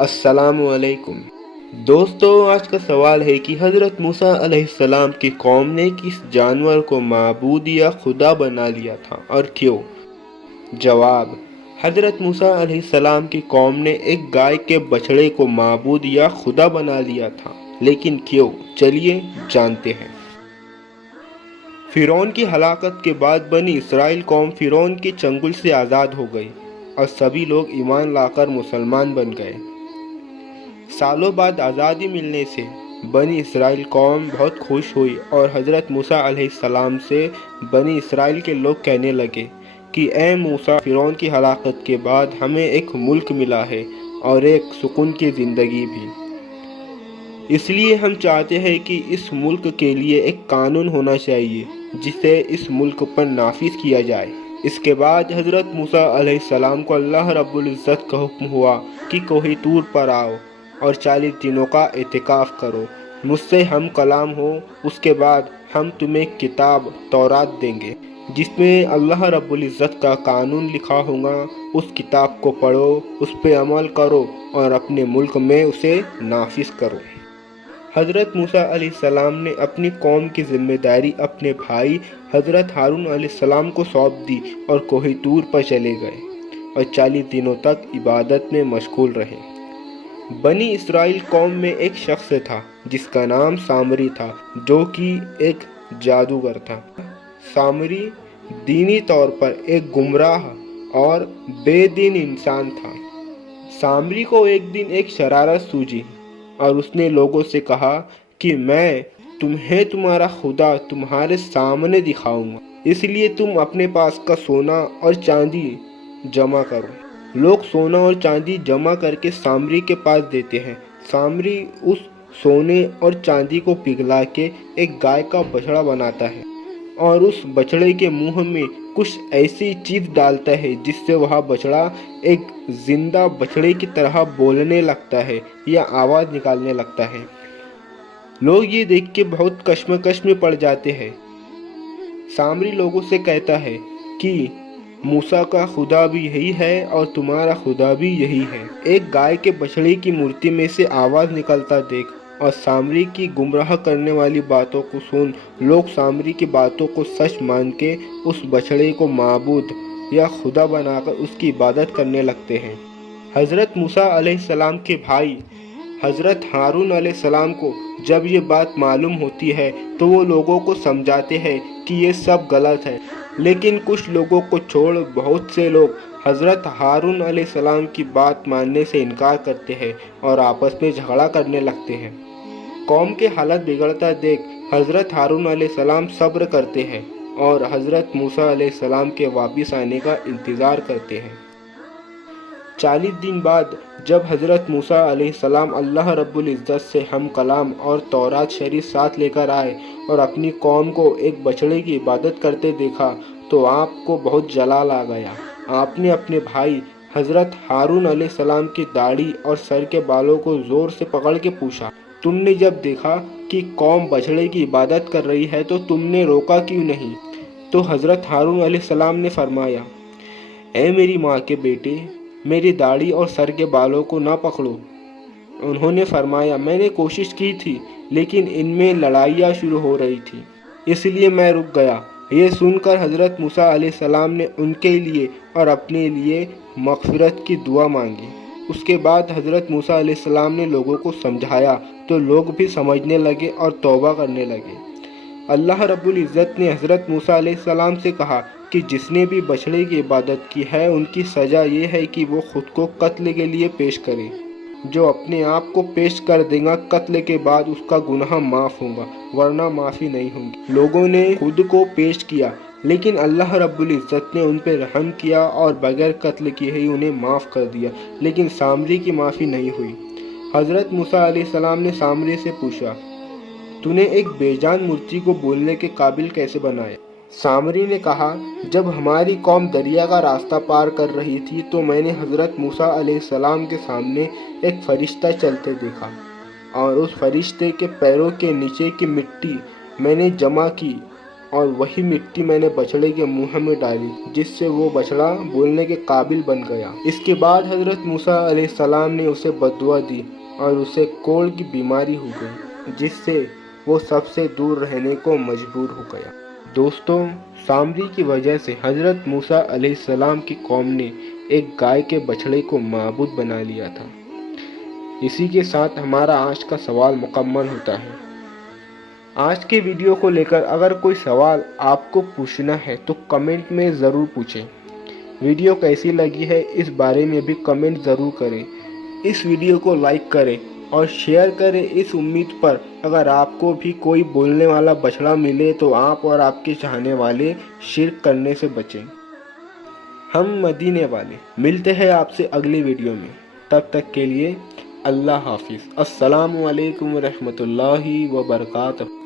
अस्सलाम वालेकुम। दोस्तों, आज का सवाल है कि हज़रत मूसा अलैहिस्सलाम की कौम ने किस जानवर को माबूद या खुदा बना लिया था और क्यों? जवाब: हज़रत मूसा अलैहिस्सलाम की कौम ने एक गाय के बछड़े को माबूद या खुदा बना लिया था, लेकिन क्यों? चलिए जानते हैं। फ़िरौन की हलाकत के बाद बनी इसराइल कौम फ़िरौन के चंगुल से आज़ाद हो गई और सभी लोग ईमान लाकर मुसलमान बन गए। सालों बाद आज़ादी मिलने से बनी इसराइल कौम बहुत खुश हुई और हज़रत मूसा अलैहिस्सलाम से बनी इसराइल के लोग कहने लगे कि ए मूसा, फ़िरौन की हलाकत के बाद हमें एक मुल्क मिला है और एक सुकून की ज़िंदगी भी। इसलिए हम चाहते हैं कि इस मुल्क के लिए एक कानून होना चाहिए जिसे इस मुल्क पर नाफिज किया जाए। इसके बाद हज़रत मूसा अलैहिस्सलाम को अल्लाह रब्बुल इज़्ज़त का हुक्म हुआ कि कोही तूर पर आओ और 40 दिनों का एतिकाफ़ करो, मुझसे हम कलाम हो। उसके बाद हम तुम्हें किताब तौरात देंगे जिसमें अल्लाह रब्बुल इज़्ज़त का कानून लिखा होगा। उस किताब को पढ़ो, उस पर अमल करो और अपने मुल्क में उसे नाफिज करो। हज़रत मूसा अलैहिस्सलाम ने अपनी कौम की जिम्मेदारी अपने भाई हज़रत हारून अलैहिस्सलाम को सौंप दी और कोही तूर पर चले गए और 40 दिनों तक इबादत में मशगूल रहे। बनी इसराइल कौम में एक शख्स था जिसका नाम सामरी था, जो कि एक जादूगर था। सामरी दीनी तौर पर एक गुमराह और बेदीन इंसान था। सामरी को एक दिन एक शरारत सूझी और उसने लोगों से कहा कि मैं तुम्हें तुम्हारा खुदा तुम्हारे सामने दिखाऊंगा, इसलिए तुम अपने पास का सोना और चांदी जमा करो। लोग सोना और चांदी जमा करके सामरी के पास देते हैं। सामरी उस सोने और चांदी को पिघला के एक गाय का बछड़ा बनाता है और उस बछड़े के मुंह में कुछ ऐसी चीज़ डालता है जिससे वह बछड़ा एक जिंदा बछड़े की तरह बोलने लगता है या आवाज़ निकालने लगता है। लोग ये देख के बहुत कश्मकश में पड़ जाते हैं। सामरी लोगों से कहता है कि मूसा का खुदा भी यही है और तुम्हारा खुदा भी यही है। एक गाय के बछड़े की मूर्ति में से आवाज़ निकलता देख और सामरी की गुमराह करने वाली बातों को सुन लोग सामरी की बातों को सच मान के उस बछड़े को माबूद या खुदा बनाकर उसकी इबादत करने लगते हैं। हज़रत मूसा अलैहिस्सलाम के भाई हज़रत हारून अलैहिस्सलाम को जब ये बात मालूम होती है तो वो लोगों को समझाते हैं कि ये सब गलत है, लेकिन कुछ लोगों को छोड़ बहुत से लोग हज़रत हारून अलैहिस्सलाम की बात मानने से इनकार करते हैं और आपस में झगड़ा करने लगते हैं। कौम के हालत बिगड़ता देख हज़रत हारून अलैहिस्सलाम सब्र करते हैं और हज़रत मूसा अलैहिस्सलाम के वापस आने का इंतज़ार करते हैं। 40 दिन बाद जब हज़रत मूसा अलैहिस्सलाम अल्लाह रब्बुल इज़्ज़त से हम कलाम और तौरात शरीफ साथ लेकर आए और अपनी कौम को एक बछड़े की इबादत करते देखा तो आपको बहुत जलाल आ गया। आपने अपने भाई हज़रत हारून अलैहिस्सलाम की दाढ़ी और सर के बालों को ज़ोर से पकड़ के पूछा, तुमने जब देखा कि कौम बछड़े की इबादत कर रही है तो तुमने रोका क्यों नहीं? तो हज़रत हारून अलैहिस्सलाम ने फरमाया, ए मेरी माँ के बेटे, मेरी दाढ़ी और सर के बालों को ना पकड़ो। उन्होंने फरमाया, मैंने कोशिश की थी लेकिन इनमें लड़ाइयाँ शुरू हो रही थी, इसलिए मैं रुक गया। ये सुनकर हज़रत मूसा अलैहिस्सलाम ने उनके लिए और अपने लिए मग़फ़िरत की दुआ मांगी। उसके बाद हज़रत मूसा अलैहिस्सलाम ने लोगों को समझाया तो लोग भी समझने लगे और तौबा करने लगे। अल्लाह रब्बुल इज़्ज़त ने हज़रत मूसा अलैहिस्सलाम से कहा कि जिसने भी बछड़े की इबादत की है उनकी सज़ा ये है कि वो ख़ुद को कत्ल के लिए पेश करे। जो अपने आप को पेश कर देगा कत्ल के बाद उसका गुनाह माफ़ होगा, वरना माफ़ी नहीं होगी। लोगों ने खुद को पेश किया लेकिन अल्लाह रब्बुल इज़्ज़त ने उन पर रहम किया और बगैर कत्ल किए ही उन्हें माफ़ कर दिया, लेकिन सामरी की माफ़ी नहीं हुई। हज़रत मूसा अलैहिस्सलाम ने सामरी से पूछा, तूने एक बेजान मूर्ति को बोलने के काबिल कैसे बनाया? सामरी ने कहा, जब हमारी कौम दरिया का रास्ता पार कर रही थी तो मैंने हज़रत मूसा अलैहिस्सलाम के सामने एक फ़रिश्ता चलते देखा और उस फरिश्ते के पैरों के नीचे की मिट्टी मैंने जमा की اور وہی مٹی میں نے بچڑے کے منہ میں ڈالی جس سے وہ بچڑا بولنے کے قابل بن گیا۔ اس کے بعد حضرت موسیٰ علیہ السلام نے اسے بددعا دی اور اسے کوڑ کی بیماری ہو گئی جس سے وہ سب سے دور رہنے کو مجبور ہو گیا۔ دوستوں، سامری کی وجہ سے حضرت موسیٰ علیہ السلام کی قوم نے ایک گائے کے بچڑے کو معبود بنا لیا تھا۔ اسی کے ساتھ ہمارا آج کا سوال مکمل ہوتا ہے۔ آج کے ویڈیو کو لے کر اگر کوئی سوال آپ کو پوچھنا ہے تو کمنٹ میں ضرور پوچھیں۔ ویڈیو کیسی لگی ہے اس بارے میں بھی کمنٹ ضرور کریں۔ اس ویڈیو کو لائک کریں اور شیئر کریں اس امید پر اگر آپ کو بھی کوئی بولنے والا بچڑا ملے تو آپ اور آپ کے چاہنے والے شرک کرنے سے بچیں۔ ہم مدینے والے ملتے ہیں آپ سے اگلی ویڈیو میں، تب تک کے لیے اللہ حافظ۔ السلام علیکم ورحمۃ اللہ وبرکاتہ۔